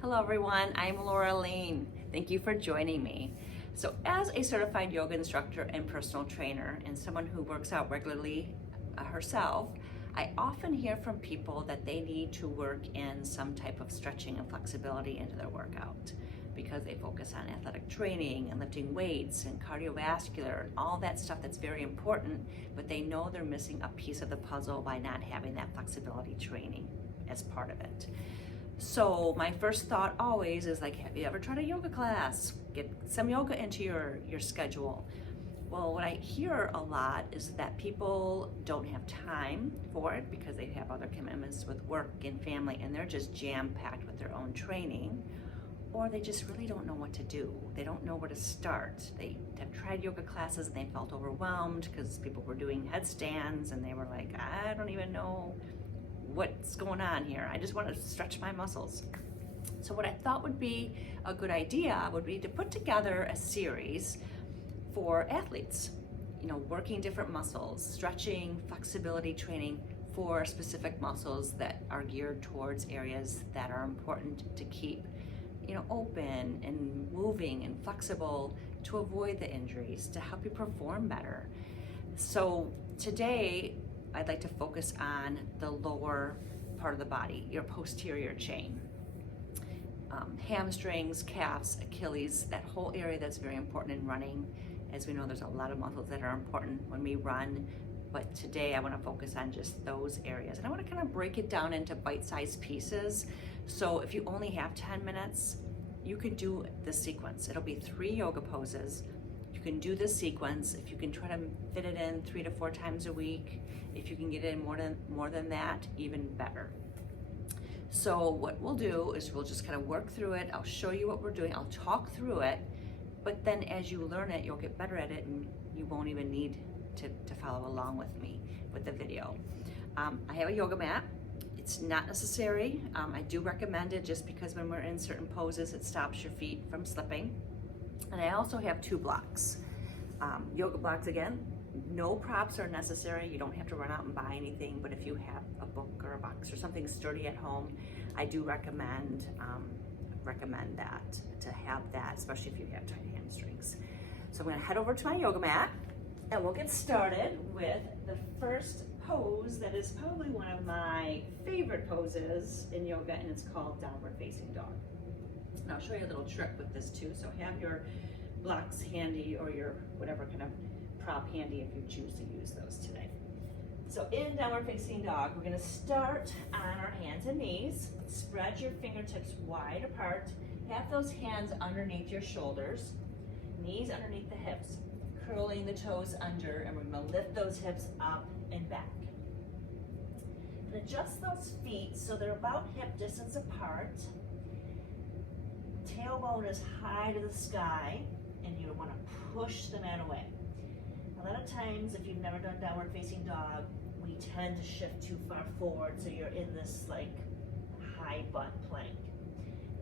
Hello everyone, I'm Laura Lane. Thank you for joining me. So as a certified yoga instructor and personal trainer and someone who works out regularly herself, I often hear from people that they need to work in some type of stretching and flexibility into their workout because they focus on athletic training and lifting weights and cardiovascular and all that stuff that's very important, but they know they're missing a piece of the puzzle by not having that flexibility training as part of it. So my first thought always is like, have you ever tried a yoga class? Get some yoga into your schedule. Well, what I hear a lot is that people don't have time for it because they have other commitments with work and family and they're just jam-packed with their own training, or they just really don't know what to do. They don't know where to start. They have tried yoga classes and they felt overwhelmed because people were doing headstands and they were like, I don't even know what's going on here. I just want to stretch my muscles. So what I thought would be a good idea would be to put together a series for athletes, working different muscles, stretching, flexibility training for specific muscles that are geared towards areas that are important to keep, open and moving and flexible to avoid the injuries, to help you perform better. So today, I'd like to focus on the lower part of the body, your posterior chain. Hamstrings, calves, achilles, that whole area that's very important in running. As we know, there's a lot of muscles that are important when we run, but today I want to focus on just those areas. And I want to kind of break it down into bite-sized pieces. So if you only have 10 minutes, you can do the sequence. It'll be 3 yoga poses. You can do the sequence. If you can try to fit it in 3 to 4 times a week, if you can get in more than that, even better. So what we'll do is we'll just kind of work through it. I'll show you what we're doing. I'll talk through it, but then as you learn it, you'll get better at it and you won't even need to follow along with me with the video. I have a yoga mat. It's not necessary. I do recommend it just because when we're in certain poses, it stops your feet from slipping. And I also have 2 blocks. Yoga blocks again, no props are necessary. You don't have to run out and buy anything, but if you have a book or a box or something sturdy at home, I do recommend that, to have that, especially if you have tight hamstrings. So I'm gonna head over to my yoga mat and we'll get started with the first pose that is probably one of my favorite poses in yoga, and it's called downward facing dog. And I'll show you a little trick with this too. So have your blocks handy or your whatever kind of prop handy if you choose to use those today. So in downward facing dog, we're gonna start on our hands and knees. Spread your fingertips wide apart. Have those hands underneath your shoulders, knees underneath the hips, curling the toes under, and we're gonna lift those hips up and back. And adjust those feet so they're about hip distance apart. Tailbone is high to the sky, and you want to push the mat away. A lot of times, if you've never done downward facing dog, we tend to shift too far forward, so you're in this like high butt plank.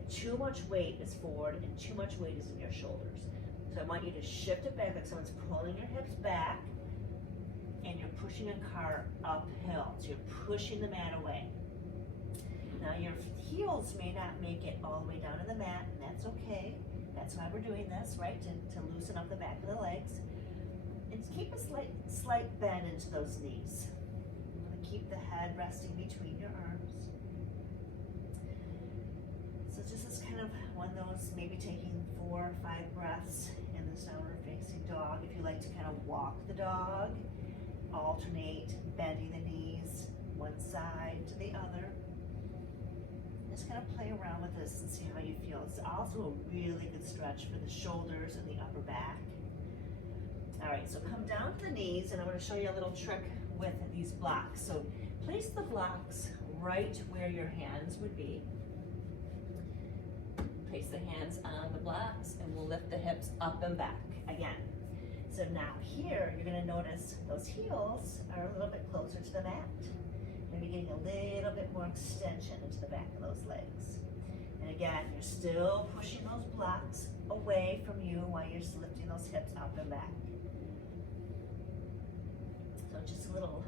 Too much weight is forward and too much weight is in your shoulders. So I want you to shift it back like someone's pulling your hips back and you're pushing a car uphill. So you're pushing the mat away. Now your heels may not make it all the way down to the mat, and that's okay. That's why we're doing this, right? To loosen up the back of the legs. And keep a slight bend into those knees. You want to keep the head resting between your arms. So this is kind of one of those, maybe taking 4 or 5 breaths in this downward facing dog. If you like to kind of walk the dog, alternate bending the knees one side to the other. Just kind of play around with this and see how you feel. It's also a really good stretch for the shoulders and the upper back. All right, so come down to the knees, and I'm going to show you a little trick with these blocks. So place the blocks right where your hands would be. Place the hands on the blocks, and we'll lift the hips up and back again. So now here, you're going to notice those heels are a little bit closer to the mat. Maybe getting a little bit more extension into the back of those legs. And again, you're still pushing those blocks away from you while you're lifting those hips up and back. So just a little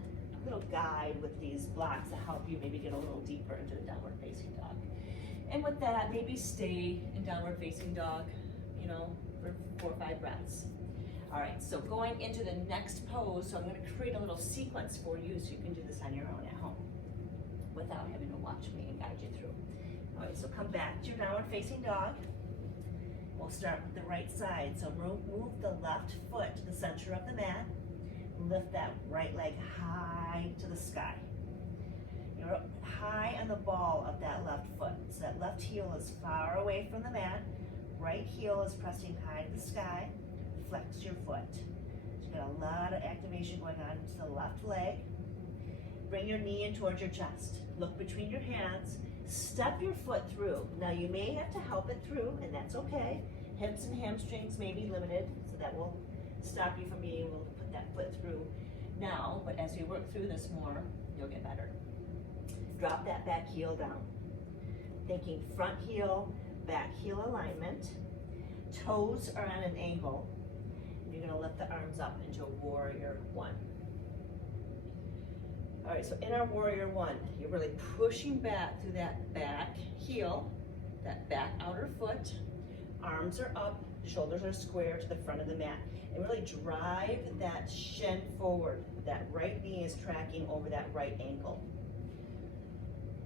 guide with these blocks to help you maybe get a little deeper into the downward facing dog. And with that, maybe stay in downward facing dog, you know, for 4 or 5 breaths. All right, so going into the next pose, so I'm gonna create a little sequence for you so you can do this on your own at home without having to watch me and guide you through. All right, so come back to your downward facing dog. We'll start with the right side. So move the left foot to the center of the mat. Lift that right leg high to the sky. You're high on the ball of that left foot. So that left heel is far away from the mat. Right heel is pressing high to the sky. Flex your foot. So you've got a lot of activation going on to the left leg. Bring your knee in towards your chest. Look between your hands. Step your foot through. Now you may have to help it through, and that's okay. Hips and hamstrings may be limited, so that will stop you from being able to put that foot through now, but as we work through this more, you'll get better. Drop that back heel down. Thinking front heel, back heel alignment. Toes are on an angle. You're gonna lift the arms up into a warrior 1. All right, so in our warrior 1, you're really pushing back through that back heel, that back outer foot. Arms are up, shoulders are square to the front of the mat. And really drive that shin forward. That right knee is tracking over that right ankle.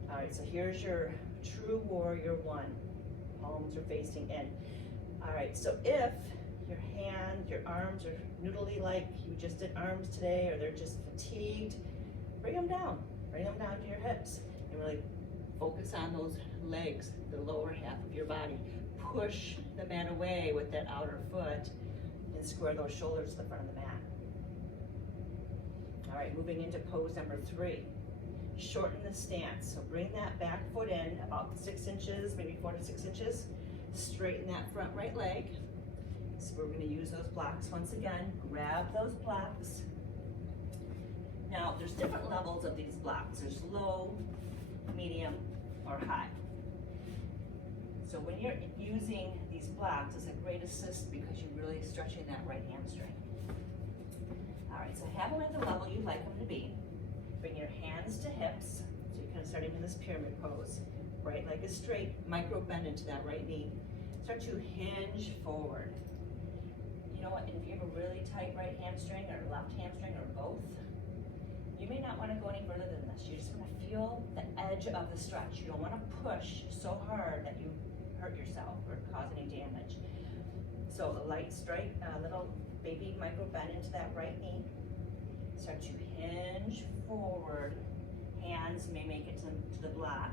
All right, so here's your true warrior 1. Palms are facing in. All right, so if your arms are noodly like you just did arms today, or they're just fatigued, bring them down to your hips, and really focus on those legs, the lower half of your body. Push the mat away with that outer foot and square those shoulders to the front of the mat. All right, moving into pose number 3. Shorten the stance, so bring that back foot in about 6 inches, maybe 4 to 6 inches. Straighten that front right leg. So we're gonna use those blocks once again. Grab those blocks. Now, there's different levels of these blocks. There's low, medium, or high. So when you're using these blocks, it's a great assist because you're really stretching that right hamstring. All right, so have them at the level you'd like them to be. Bring your hands to hips, so you're kind of starting in this pyramid pose. Right leg is straight, micro bend into that right knee. Start to hinge forward. You know what, and if you have a really tight right hamstring or left hamstring or both, you may not want to go any further than this. You just want to feel the edge of the stretch. You don't want to push so hard that you hurt yourself or cause any damage. So a light straight, little baby micro bend into that right knee. Start to hinge forward. Hands may make it to the block.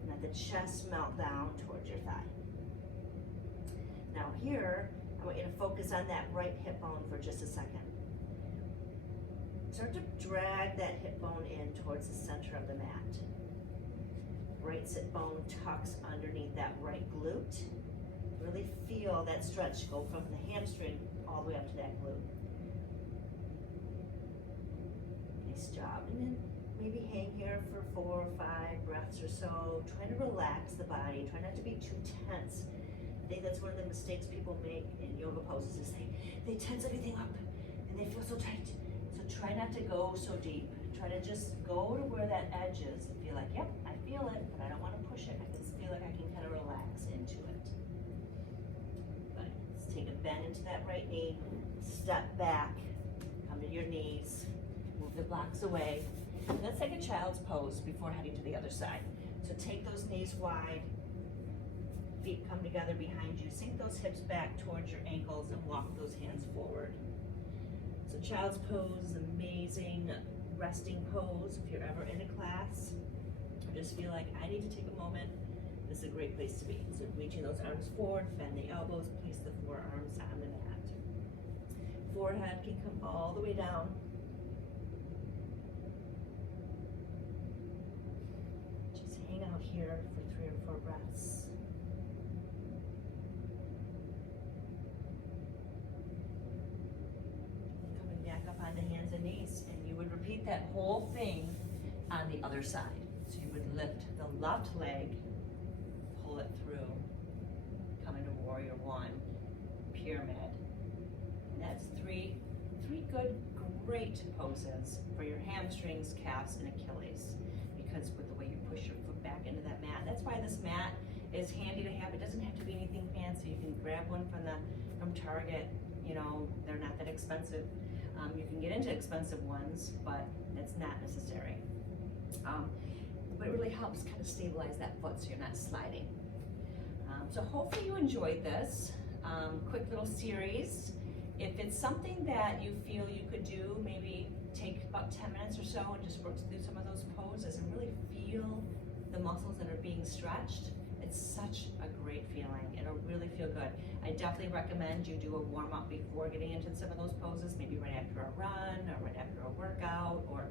And let the chest melt down towards your thigh. Now here, I want you to focus on that right hip bone for just a second. Start to drag that hip bone in towards the center of the mat. Right sit bone tucks underneath that right glute. Really feel that stretch go from the hamstring all the way up to that glute. Nice job. And then maybe hang here for 4 or 5 breaths or so. Try to relax the body. Try not to be too tense. I think that's one of the mistakes people make in yoga poses is they tense everything up and they feel so tight. So try not to go so deep. Try to just go to where that edge is and feel like, yep, I feel it, but I don't want to push it. I just feel like I can kind of relax into it. But let's take a bend into that right knee, step back, come to your knees, move the blocks away. And let's take a child's pose before heading to the other side. So take those knees wide, feet come together behind you, sink those hips back towards your ankles and walk those hands forward. So child's pose is an amazing resting pose if you're ever in a class. Or just feel like I need to take a moment. This is a great place to be. So reaching those arms forward, bend the elbows, place the forearms on the mat. Forehead can come all the way down. Just hang out here for 3 or 4 breaths. Up on the hands and knees, and you would repeat that whole thing on the other side. So you would lift the left leg, pull it through, come into warrior 1, pyramid. And that's three good, great poses for your hamstrings, calves, and Achilles. Because with the way you push your foot back into that mat, that's why this mat is handy to have. It doesn't have to be anything fancy. You can grab one from Target. You know, they're not that expensive. You can get into expensive ones, but it's not necessary. But it really helps kind of stabilize that foot so you're not sliding. So hopefully you enjoyed this quick little series. If it's something that you feel you could do, maybe take about 10 minutes or so and just work through some of those poses and really feel the muscles that are being stretched. It's such a great feeling. It'll really feel good. I definitely recommend you do a warm up before getting into some of those poses, maybe right after a run or right after a workout, or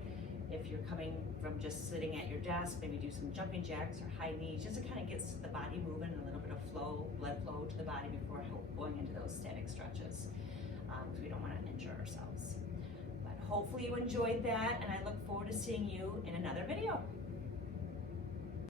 if you're coming from just sitting at your desk, maybe do some jumping jacks or high knees, just to kind of get the body moving and a little bit of blood flow to the body before going into those static stretches, because we don't want to injure ourselves. But hopefully you enjoyed that, and I look forward to seeing you in another video.